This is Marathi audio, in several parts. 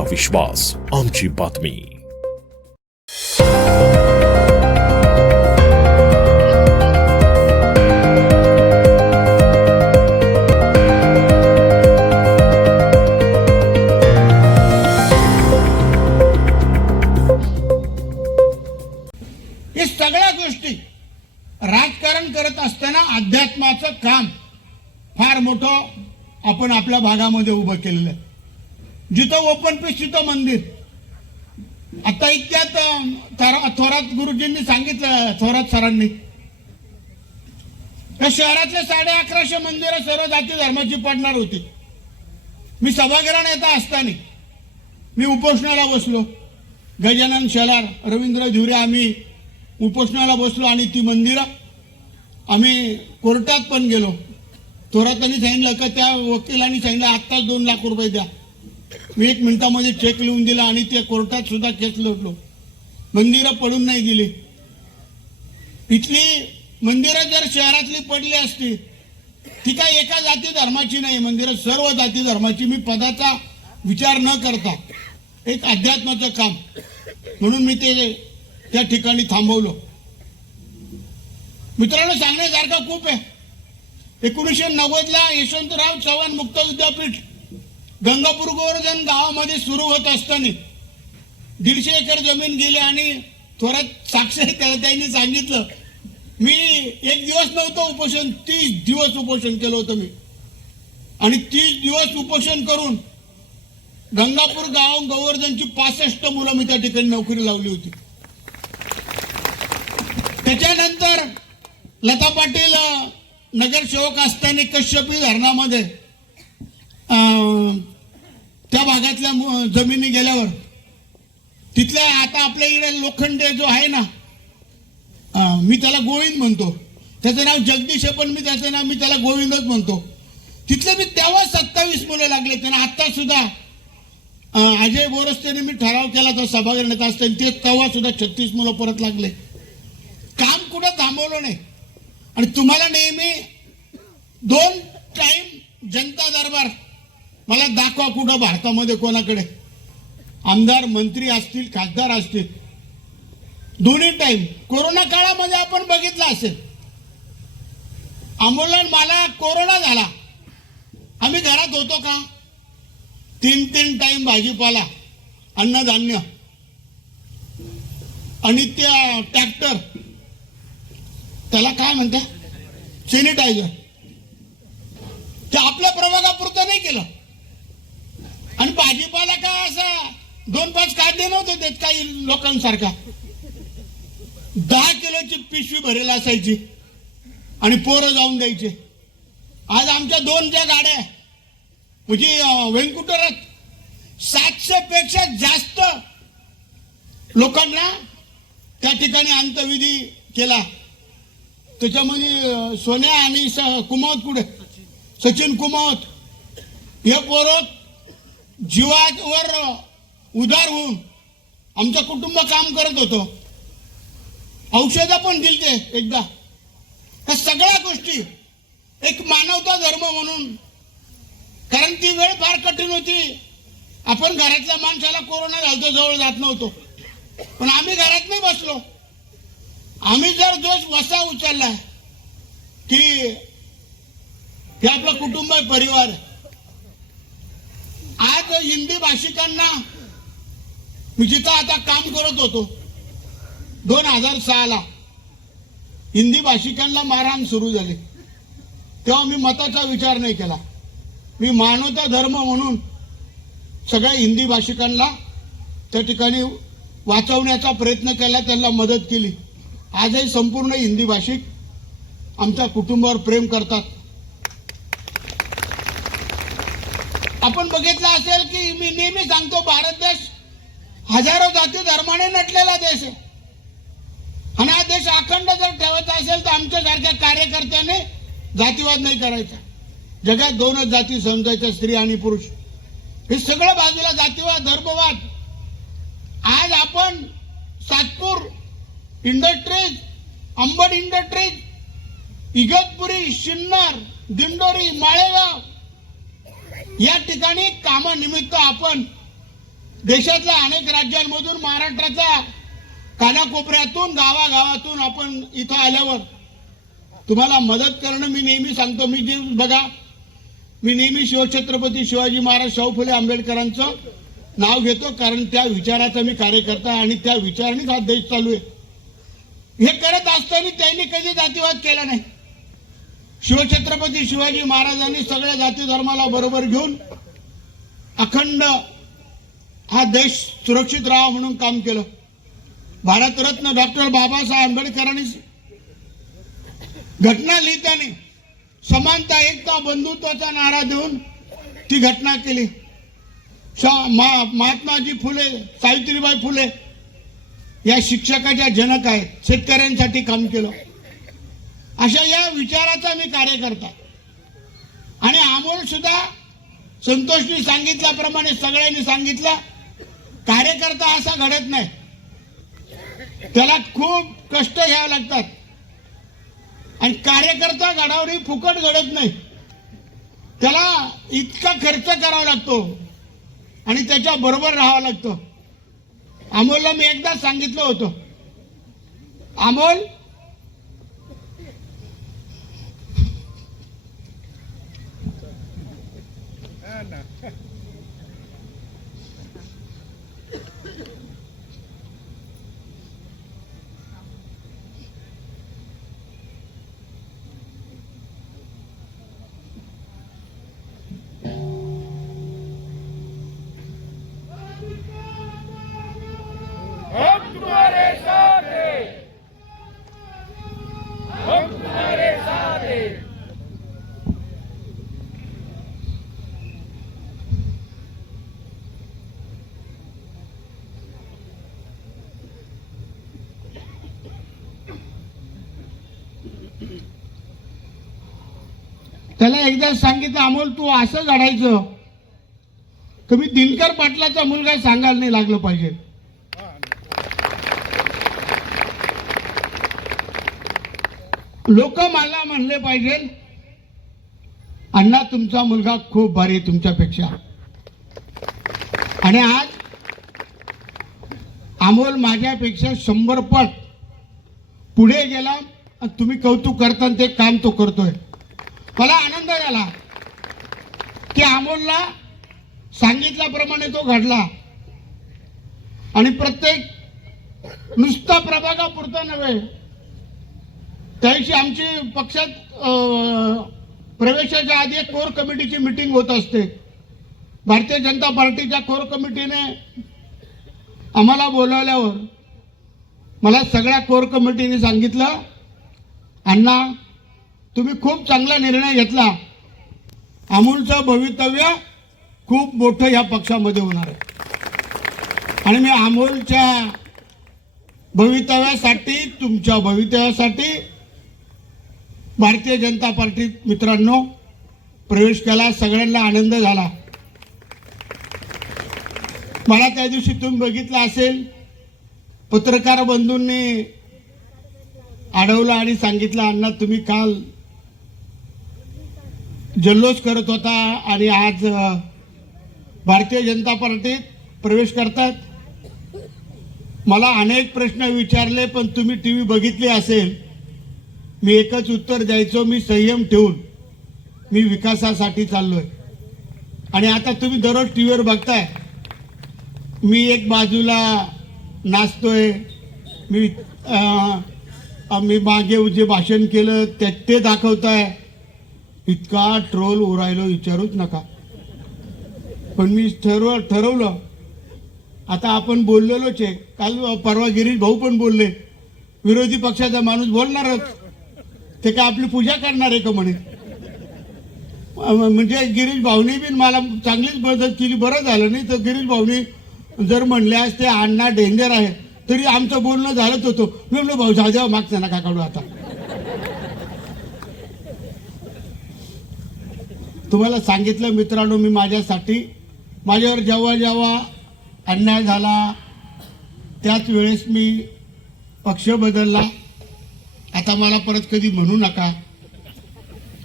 आमचा विश्वास, आमची बातमी. हे सगळ्या गोष्टी राजकारण करत असताना अध्यात्माचं काम फार मोठं आपण आपल्या भागामध्ये उभं केलेलं आहे. जिथं ओपन पीस तिथं मंदिर. आता इतक्यात थोरात गुरुजींनी सांगितलं, थोरात सरांनी, या शहरातले 1150 मंदिरं सर्व जाती धर्माची पडणार होती. मी सभागृहात येता असताना मी उपोषणाला बसलो. गजानन शेलार, रवींद्र धुरे आम्ही उपोषणाला बसलो आणि ती मंदिरं आम्ही कोर्टात पण गेलो. थोरातांनी सांगितलं का त्या वकिलांनी सांगितलं आत्ताच 2 लाख रुपये द्या. मी 1 मिनिटामध्ये चेक लिहून दिला आणि ते कोर्टात सुद्धा केस लढलो. मंदिरं पडून नाही दिली. इथली मंदिरं जर शहरातली पडली असती, ती काय एका जाती धर्माची नाही, मंदिरं सर्व जाती धर्माची. मी पदाचा विचार न करता एक अध्यात्माचं काम म्हणून मी ते त्या ठिकाणी थांबवलो. मित्रांनो, सांगण्यासारखं खूप आहे. 1990ला यशवंतराव चव्हाण मुक्त विद्यापीठ गंगापूर गोवर्धन गावामध्ये सुरू होत असताना 150 एकर जमीन गेली आणि थोरात साक्ष त्यांनी सांगितलं, मी 1 दिवस नव्हतं उपोषण, 30 दिवस उपोषण केलं होतं मी. आणि 30 दिवस उपोषण करून गंगापूर गाव गोवर्धनची 65 मुलं मी त्या ठिकाणी नोकरी लावली होती. त्याच्यानंतर लता पाटील नगरसेवक असताना कश्यपी धरणामध्ये त्या भागातल्या जमिनी गेल्यावर तिथल्या आता आपल्या इकडे लोखंडे जो आहे ना, मी त्याला गोविंद म्हणतो, त्याचं नाव जगदीश आहे पण मी त्याला गोविंदच म्हणतो. तिथले मी तेव्हा 27 मुलं लागले. त्यांना आता सुद्धा अजय बोरस्तेने मी ठराव केला तो सभागृहात असताना, ते तेव्हा सुद्धा 36 मुलं परत लागले. काम कुठं थांबवलं नाही. आणि तुम्हाला नेहमी 2 टाइम जनता दरबार मला दाखवा कुठं भारतामध्ये कोणाकडे आमदार मंत्री असतील खासदार असतील, दोन्ही टाइम. कोरोना काळामध्ये आपण बघितलं असेल, आंदोलन मला कोरोना झाला, आम्ही घरात होतो का? 3 टाइम भाजीपाला, अन्नधान्य आणि त्या ट्रॅक्टर, त्याला काय म्हणतात, सॅनिटायझर, ते आपल्या प्रभागापुरतं नाही केलं. आणि भाजीपाला काय असा 2-5 काढले नव्हते देत काही लोकांसारखा. 10 किलोची पिशवी भरेल असायची आणि पोरं जाऊन द्यायचे. आज आमच्या 2 ज्या गाड्या म्हणजे व्यंकुटरात 700 पेक्षा जास्त लोकांना त्या ठिकाणी अंत्यविधी केला. त्याच्यामध्ये सोन्या आणि कुमावत, पुढे सचिन कुमावत, हे पोरं जीवावर उदार होऊन आमचं कुटुंब काम करत होतो. औषधं पण दिलते एकदा. या सगळ्या गोष्टी एक मानवता धर्म म्हणून, कारण ती वेळ फार कठीण होती. आपण घरातल्या माणसाला कोरोना झालतो, जवळ जात नव्हतो, पण आम्ही घरात नाही बसलो. आम्ही जर जोश वसा उचलला की हे आपलं कुटुंब आहे, परिवार आहे. आज हिंदी भाषिकांना मी जिथं आता काम करत होतो 2006ला हिंदी भाषिकांना मारहाण सुरू झाली, तेव्हा मी मताचा विचार नाही केला. मी मानवता धर्म म्हणून सगळ्या हिंदी भाषिकांना त्या ठिकाणी वाचवण्याचा प्रयत्न केला, त्यांना मदत केली. आजही संपूर्ण हिंदी भाषिक आमच्या कुटुंबावर प्रेम करतात. आपण बघितलं असेल की मी नेहमी सांगतो, भारत देश हजारो जाती धर्माने नटलेला देश आहे. आणि हा देश अखंड जर ठेवायचा असेल तर आमच्यासारख्या कार्यकर्त्याने जातीवाद नाही करायचा. जगात 2च जाती समजायच्या, स्त्री आणि पुरुष. हे सगळं बाजूला, जातीवाद धर्मवाद. आज आपण सातपूर इंडस्ट्रीज, अंबड इंडस्ट्रीज, इगतपुरी, शिन्नर, दिंडोरी, माळेगाव या ठिकाणी कामानिमित्त आपण देशातल्या अनेक राज्यांमधून महाराष्ट्राच्या कानाकोपऱ्यातून गावागावातून आपण इथं आल्यावर तुम्हाला मदत करणं मी नेहमी सांगतो. मी जे बघा, मी नेहमी शिवछत्रपती शिवाजी महाराज शाहू फुले आंबेडकरांचं नाव घेतो, कारण त्या विचाराचा मी कार्यकर्ता आणि त्या विचारानेच हा देश चालू आहे. हे करत असताना त्यांनी कधी जातीवाद केला नाही. शिवछत्रपती शिवाजी महाराजांनी सगळ्या जाती धर्माला बरोबर घेऊन अखंड हा देश सुरक्षित राहावा म्हणून काम केलं. भारतरत्न डॉक्टर बाबासाहेब आंबेडकरांनी घटना लिहिताना समानता एकता बंधुत्वाचा नारा देऊन ती घटना केली. महात्माजी फुले, सावित्रीबाई फुले या शिक्षकाच्या जनक आहेत, शेतकऱ्यांसाठी काम केलं. अशा या विचाराचा मी कार्यकर्ता. आणि अमोल सुद्धा संतोषनी सांगितल्याप्रमाणे सगळ्यांनी सांगितलं, कार्यकर्ता असा घडत नाही, त्याला खूप कष्ट घ्यावे लागतात. आणि कार्यकर्ता घडावणे फुकट घडत नाही, त्याला इतका खर्च करावा लागतो आणि त्याच्या बरोबर राहावं लागतं. अमोलला मी एकदा सांगितलं होतं, अमोल हम तुम्हारे साथ हैं, हम तुम्हारे साथ हैं. त्याला एकदा सांगितलं, अमोल तू असं घडायचं तर मी दिनकर पाटलाचा मुलगा सांगायला नाही लागलं पाहिजे. लोक मला म्हणले पाहिजे, अण्णा तुमचा मुलगा खूप भारी आहे तुमच्यापेक्षा. आणि आज अमोल माझ्यापेक्षा 100 पट पुढे गेला आणि तुम्ही कौतुक करता ते काम तो करतोय. मला आनंद झाला की अमोलला सांगितल्याप्रमाणे तो घडला. आणि प्रत्येक नुसता प्रभागापुरता नव्हे, त्या दिवशी आमची पक्षात प्रवेशाच्या आधी एक कोर कमिटीची मीटिंग होत असते. भारतीय जनता पार्टीच्या कोर कमिटीने आम्हाला बोलावल्यावर मला सगळ्या कोर कमिटीने सांगितलं, अण्णा तुम्ही खूप चांगला निर्णय घेतला, अमोलचं भवितव्य खूप मोठं या पक्षामध्ये होणार आहे. आणि मी अमोलच्या भवितव्यासाठी, तुमच्या भवितव्यासाठी भारतीय जनता पार्टीत मित्रांनो प्रवेश केला. सगळ्यांना आनंद झाला. मला त्या दिवशी तुम्ही बघितलं असेल, पत्रकार बंधूंनी अडवलं आणि सांगितलं, अण्णा तुम्ही काल जल्लोष करत होता आणि आज भारतीय जनता पार्टीत प्रवेश करतात. मला अनेक प्रश्न विचारले, पण तुम्ही टीव्ही बघितली असेल, मी एकच उत्तर द्यायचो, मी संयम ठेवून मी विकासासाठी चाललोय. आणि आता तुम्ही दररोज टीव्हीवर बघताय, मी एक बाजूला नाचतोय, मी मागे जे भाषण केलं ते दाखवताय. इतका ट्रोल उरायलो विचारूच नका. पण मी ठरवलं, आता आपण बोललेलोच आहे. काल परवा गिरीश भाऊ पण बोलले, विरोधी पक्षाचा माणूस बोलणारच, ते काय आपली पूजा करणार आहे का म्हणे. म्हणजे गिरीश भाऊनी बी मला चांगलीच मदत केली, बरं झालं. नाही तर गिरीश भाऊनी जर म्हणले असते अण्णा डेंजर आहे, तरी आमचं बोलणं झालंच होतं. मी म्हणलो भाऊ जाऊ द्या, मागचं नका काढू. आता तुम्हाला सांगितलं मित्रांनो, मी माझ्यावर जेव्हा जेव्हा अन्याय झाला त्याच वेळेस मी पक्ष बदलला. आता मला परत कधी म्हणू नका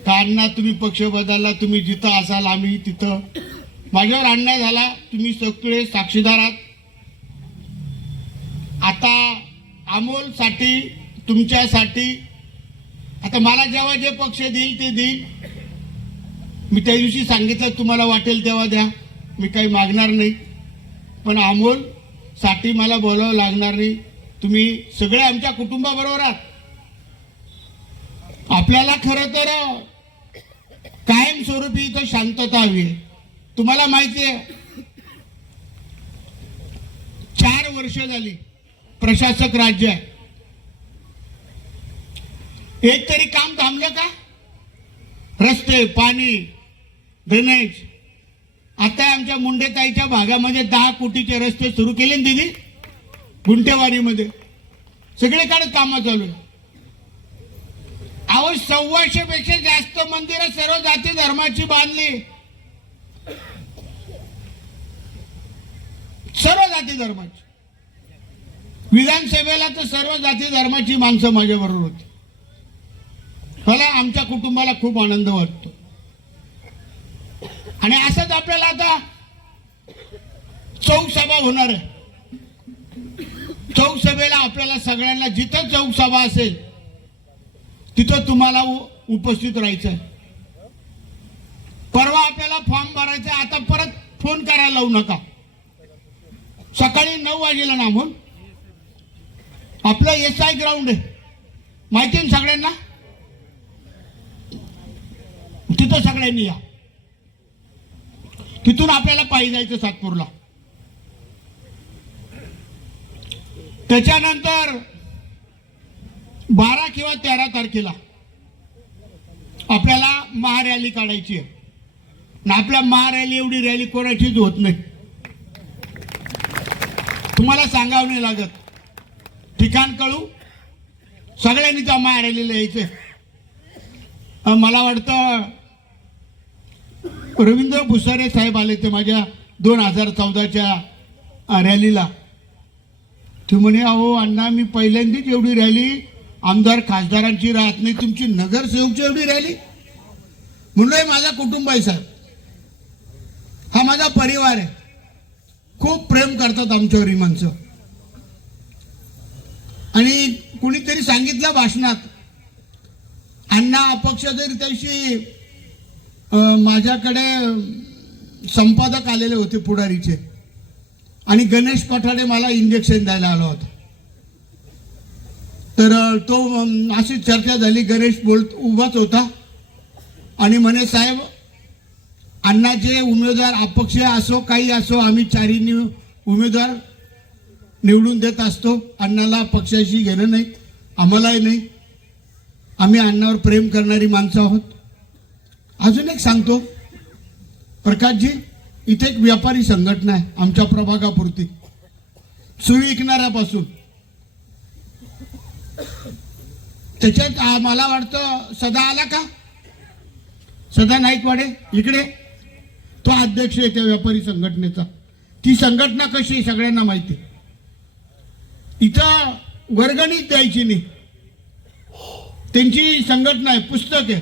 का अण्णा तुम्ही पक्ष बदलला, तुम्ही जिथं असाल आम्ही तिथं. माझ्यावर अन्याय झाला, तुम्ही सगळे साक्षीदार आहात. आता अमोलसाठी, तुमच्यासाठी, आता मला जेव्हा जे पक्ष देईल ते देईल. मी त्या दिवशी सांगितलं तुम्हाला वाटेल तेव्हा द्या, मी काही मागणार नाही. पण अमोल साठी मला बोलावं लागणार नाही. तुम्ही सगळे आमच्या कुटुंबाबरोबर आहात. आपल्याला खरं तर कायमस्वरूपी इथं शांतता हवी आहे. तुम्हाला माहिती आहे 4 वर्ष झाली प्रशासक राज्य आहे. एक तरी काम थांबलं का? रस्ते, पाणी, ड्रेनेज. आता आमच्या मुंडेताईच्या भागामध्ये 10 कोटीचे रस्ते सुरू केले ना दिदी, गुंटेवाडीमध्ये. सगळीकडे कामं चालू आहे. अहो 125 पेक्षा जास्त मंदिरं सर्व जाती धर्माची बांधली. सर्व जाती धर्माची. विधानसभेला तर सर्व जाती धर्माची माणसं माझ्या बरोबर होती. मला आमच्या कुटुंबाला खूप आनंद वाटतो. आणि असंच आपल्याला आता चौक सभा होणार आहे. चौक सभेला आपल्याला सगळ्यांना जिथं चौक सभा असेल तिथं तुम्हाला उपस्थित राहायचं आहे. परवा आपल्याला फॉर्म भरायचा आहे. आता परत फोन करायला लावू नका. सकाळी 9 वाजेला ना म्हणून आपलं SI ग्राउंड आहे, माहिती आहे सगळ्यांना. तिथं सगळ्यांनी या. तिथून आपल्याला पायी जायचं सातपूरला. त्याच्यानंतर 12 किंवा 13 तारखेला आपल्याला महारॅली काढायची आहे. ना आपल्या महारॅली एवढी रॅली कोणाचीच होत नाही. तुम्हाला सांगावं नाही लागत. ठिकाण कळू, सगळ्यांनी त्या महारॅलीला यायचं. मला वाटतं रवींद्र भुसारे साहेब आले ते माझ्या 2014च्या रॅलीला. ते म्हणे अहो अण्णा, मी पहिल्यांदाच एवढी रॅली आमदार खासदारांची राहत नाही, तुमची नगरसेवकची एवढी रॅली. म्हणलं माझा कुटुंब आहे साहेब, हा माझा परिवार आहे. खूप प्रेम करतात आमच्यावर ही माणसं. आणि कुणीतरी सांगितलं भाषणात, अण्णा अपक्ष जरी त्याशी माझ्याकडे संपादक आलेले होते पुढारीचे, आणि गणेश पठाडे मला इंजेक्शन द्यायला आला होता. तर तो अशी चर्चा झाली. गणेश उभाच होता आणि म्हणे साहेब, अण्णाचे उमेदवार अपक्ष असो काही असो, आम्ही चारींनी उमेदवार निवडून देत असतो. अण्णाला पक्षाशी घेणं नाही, आम्हालाही नाही. आम्ही अण्णावर प्रेम करणारी माणसं आहोत. अजून एक सांगतो प्रकाशजी, इथे एक व्यापारी संघटना आहे आमच्या प्रभागापुरती, सुई विकणाऱ्यापासून. त्याच्यात मला वाटतं सदा आला का, सदा नाईकवाडे इकडे, तो अध्यक्ष आहे त्या व्यापारी संघटनेचा. ती संघटना कशी आहे सगळ्यांना माहिती. इथं वर्गणीच द्यायची नाही. त्यांची संघटना आहे, पुस्तक आहे.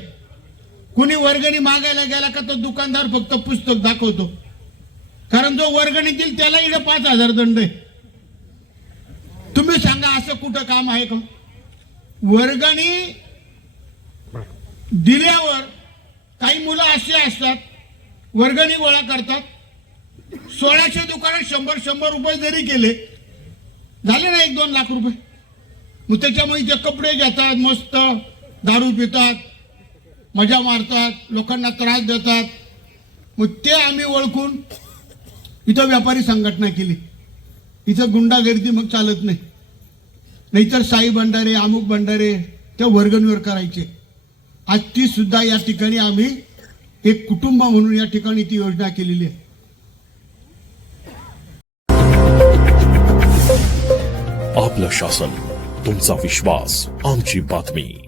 कुणी वर्गणी मागायला गेला का तो दुकानदार फक्त पुस्तक दाखवतो, कारण जो वर्गणी देईल त्याला इकडे 5,000 दंड आहे. तुम्ही सांगा असं कुठं काम आहे का? वर्गणी दिल्यावर काही मुलं अशी असतात, वर्गणी गोळा करतात. 1600 दुकानात 100 रुपये जरी केले, झाले ना 1-2 लाख रुपये. मग त्याच्यामुळे ते कपडे घेतात, मस्त दारू पितात, मजा मारतात, लोकांना त्रास देतात. मग ते आम्ही ओळखून इथं व्यापारी संघटना केली. इथं गुंडागर्दी मग चालत नाही. नाहीतर साई भंडारे, अमुक भंडारे त्या वर्गणीवर करायचे. आज ती सुद्धा या ठिकाणी आम्ही एक कुटुंब म्हणून या ठिकाणी ती योजना केलेली आहे. आपलं शासन, तुमचा विश्वास, आमची बातमी.